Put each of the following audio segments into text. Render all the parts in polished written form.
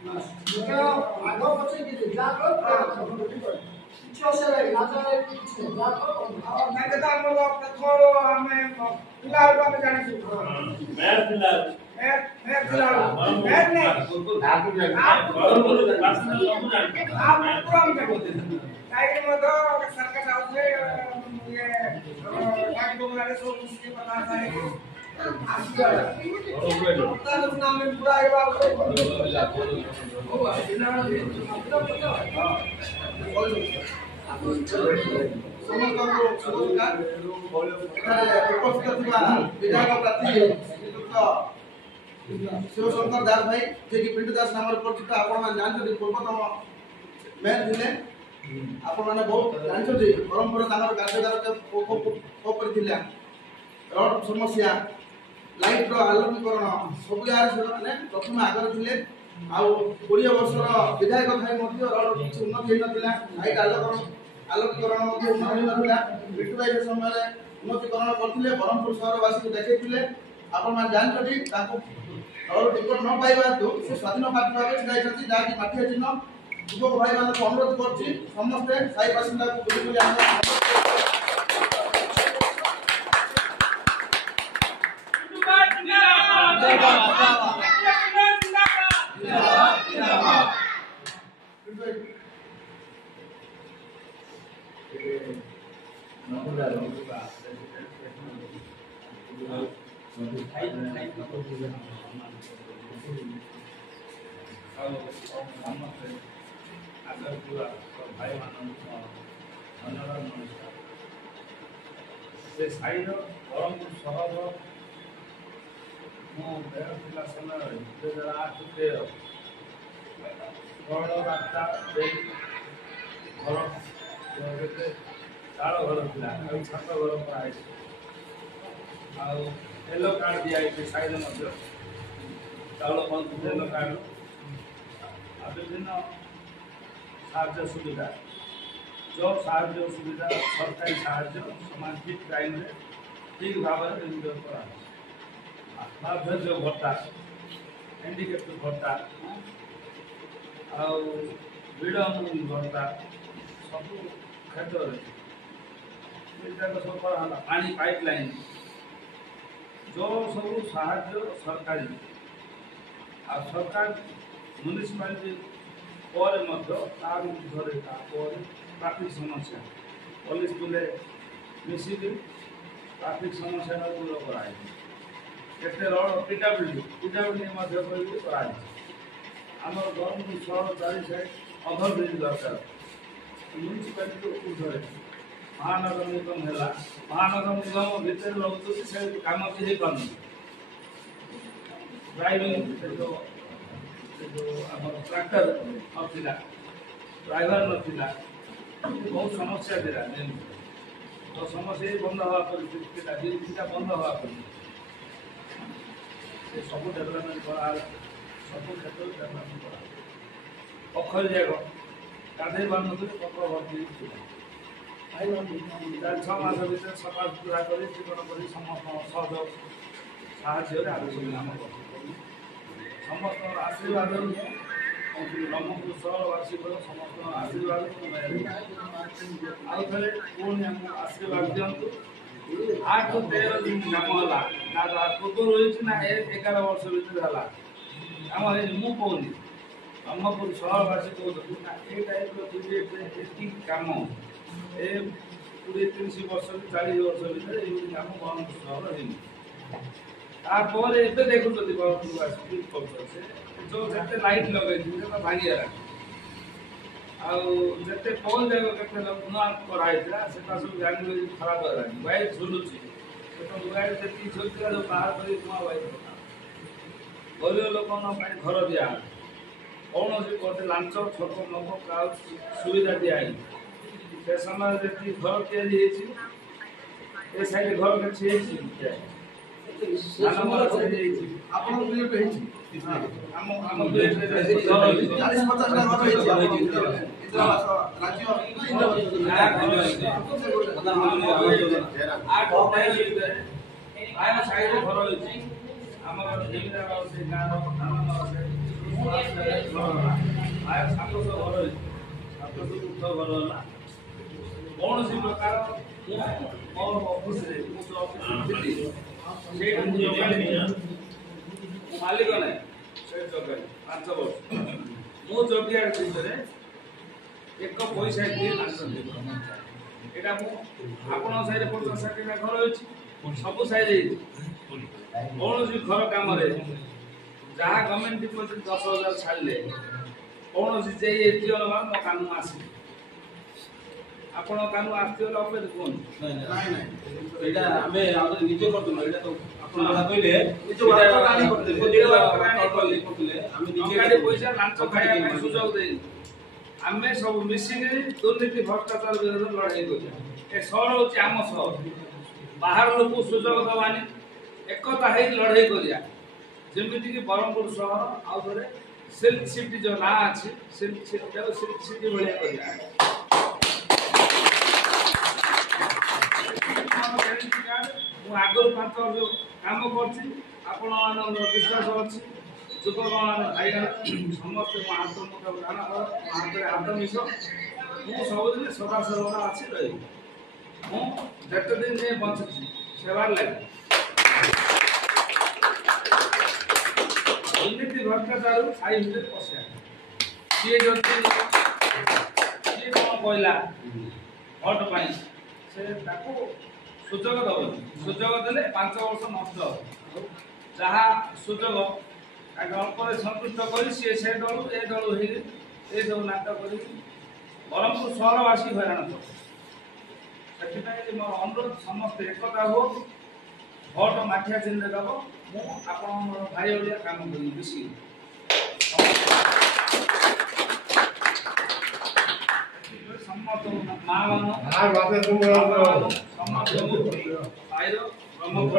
आग पछे कि जा कर चोसे रे राजा रे जा कर ना के हम लोग थोड़ो हमें फिलहाल को हमें जाने मैं फिलहाल मैं नहीं आप प्रोग्राम के बोलते काहे मतो सरकार हाउस में ये गाड़ी घुमाने सो उसके पता है नाम में पूरा है बाबू शिवशंकर दास भाई जे कि पिंटू दास नाम परिचित आपण मान जानते पूर्वतम मैन थिले आपण माने बहुत जानते परंपरा तांगर कार्यदार के ऊपर थिले रोड समस्या लाइट रो आलोकीकरण सब यार से माने प्रथम आगर थिले आ 20 वर्षर विधायक भाई मध्ये रोड किछ उन्नति नथिला लाइट आलोकीकरण मध्ये उन्नति नथिला पिंटू भाई के समय रे उन्नतिकरण करथिले ब्रह्मपुर शहरवासी को देखैथिले आपण मान जानते ताको और टिकट न पाइबा तो से स्वाधीन पार्टी भाबे छिड़ाई छथि जाकी माथिया चिन्ह युवक भाई मान को अनुरोध करछि समस्त साई बासिंदा को बुली बुली आने ब्रह्मपुर शहर मेयर समय 2008-13 रास्ता घर चाल घर था छात घर कराई येलो कार्ड दिखाई साइड चाउल बंद येलो कार्ड विभिन्न साहाय्य सुविधा जो साहाय्य सुविधा सरकारी साहाय्य समान ठीक टाइम ठीक भाव में विनियोग करा जो भत्ता हैंडिकेप भत्ता आड़मूल भत्ता सब क्षेत्र सब पानी पाइपलाइन जो सब साहाय्य सरकारी आ सरकार म्युनिसिपालिटी पर ट्राफिक समस्या पुलिस बुले मिसिक ट्राफिक समस्या दूर कराई केते रोड पीडब्ल्यूडी कराई आम ब्रह्मपुर शहर चारि साइड ओभर ब्रिज दरकार म्युनिसिपालिटी ऊर्धे महानगर निगम है महानगर निगम भितर रोचे से कम भी हो पार ड्राइविंग जो ट्रैक्टर ना ड्राइवर ना बहुत समस्या दिला तो समस्या बंद हवा परिस्थिति बंद हवा सब डेवलपमेंट करा सब क्षेत्र डेवलपमेंट करा पोखर जाक गाधे पार पोखर भर्ती 6 मास भर सफा सुतरा कर चिकन कर समस्त सहयोग साहय आलोचना समस्त आशीर्वाद ब्रह्मपुर शहरवासी समस्त आशीर्वाद आउ थे पुणी आमको आशीर्वाद दिंतु 8-13 दिन काम है ना पूर्व रही ना 11 वर्ष भर है आम मु कहूनी ब्रह्मपुर शहरवासी कहते ना ये टाइप काम 20-30 वर्ष 40 वर्ष भर ये काम ब्रह्मपुर शहर तापर एवं देखुं ब्रह्मपुर जो जिते लाइट लगे भांगीगला आते पोल जाक के नुआ कराई से सब जान खराब है वायर झुलुची वायर जी झुलता जो बाहर कर नुआ वायर गरीब लोक घर दिया कौन गोटे लांच छोट लोक सुविधा दिखाई से समय जी घर या साइड घर किसी घर 700 घर 700 घर है कौन सी प्रकार मोर ऑफिस रे मु ऑफिस मालिक ने से जगह 5 वर्ष मु जगिया भितर एक पैसा दिए लांसन एटा मु आपण साइड 50-60 घर होछि सब साइड कौन सी घर काम जहाँ गवर्नमेंट डिपोजिट 10,000 छाड़े कौन सी जीवन मो कानून आस आपण कानून आसती अपेद कौन निजे पैसा लांच खाया सुजोग दे आम सब मिसिक दुर्नीति भ्रष्टाचार विरोध लड़ाई कर सहर हूँ आम सहर बाहर लोक सुजोग दबानी एकता है लड़ाई करिया जमीती कि ब्रह्मपुर सहर आउ थे सिल्क सिटी जो ना अच्छी सिल्क सिटी भाया करिया आगु 5 वर्ष काम कर विश्वास अच्छी युवक भाई समस्त हाथ मिस मुझे सबुदिन सदा सर्वदा अच्छी रही मुझे दिन जाए बचुची सेवार लगे दुर्नीति भ्रष्टाचार साई भितर पशा सी कौन कहला भोट पाई से सुजोग दब सुजोग देले 5 वर्ष नष्ट जहाँ सुजोग अल्प संतुष्ट कर सी से दल ए दल हो सब नाटक कर ब्रह्मपुर सहरवासी हैरान से मोर अनुरोध समस्त एकता हो भोट माठिया चिन्ह दब मुझे भाई भाया काम कर मिसिक समस्त माँ समस्त भाई ब्रह्मपुर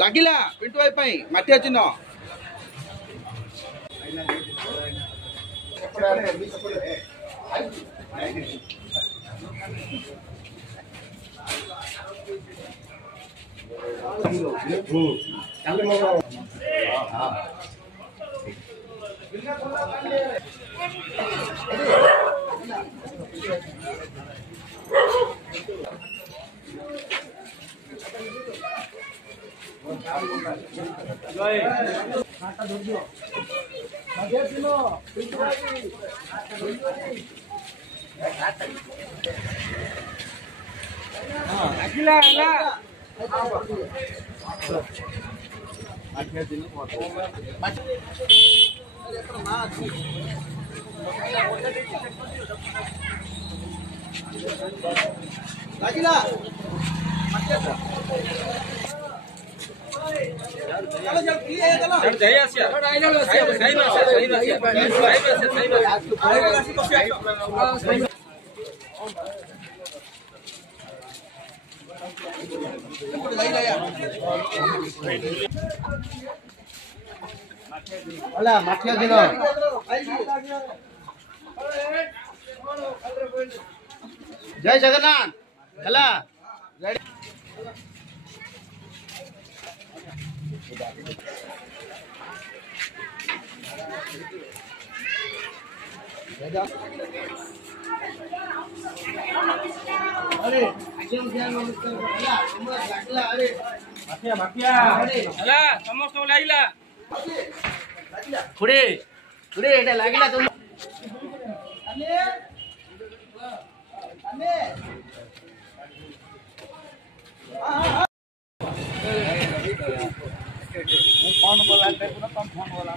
लागिला पिंटू भाई माठिया चिन्ह लागिला चलो चल की है चलो जय आसिया सही अला माठिया दिन जय जगन्नाथ चला अरे अरे माठिया समस्त लागला खुड़े खुड़े एटा लागिला तुम फोन बोला तुम फोन बोला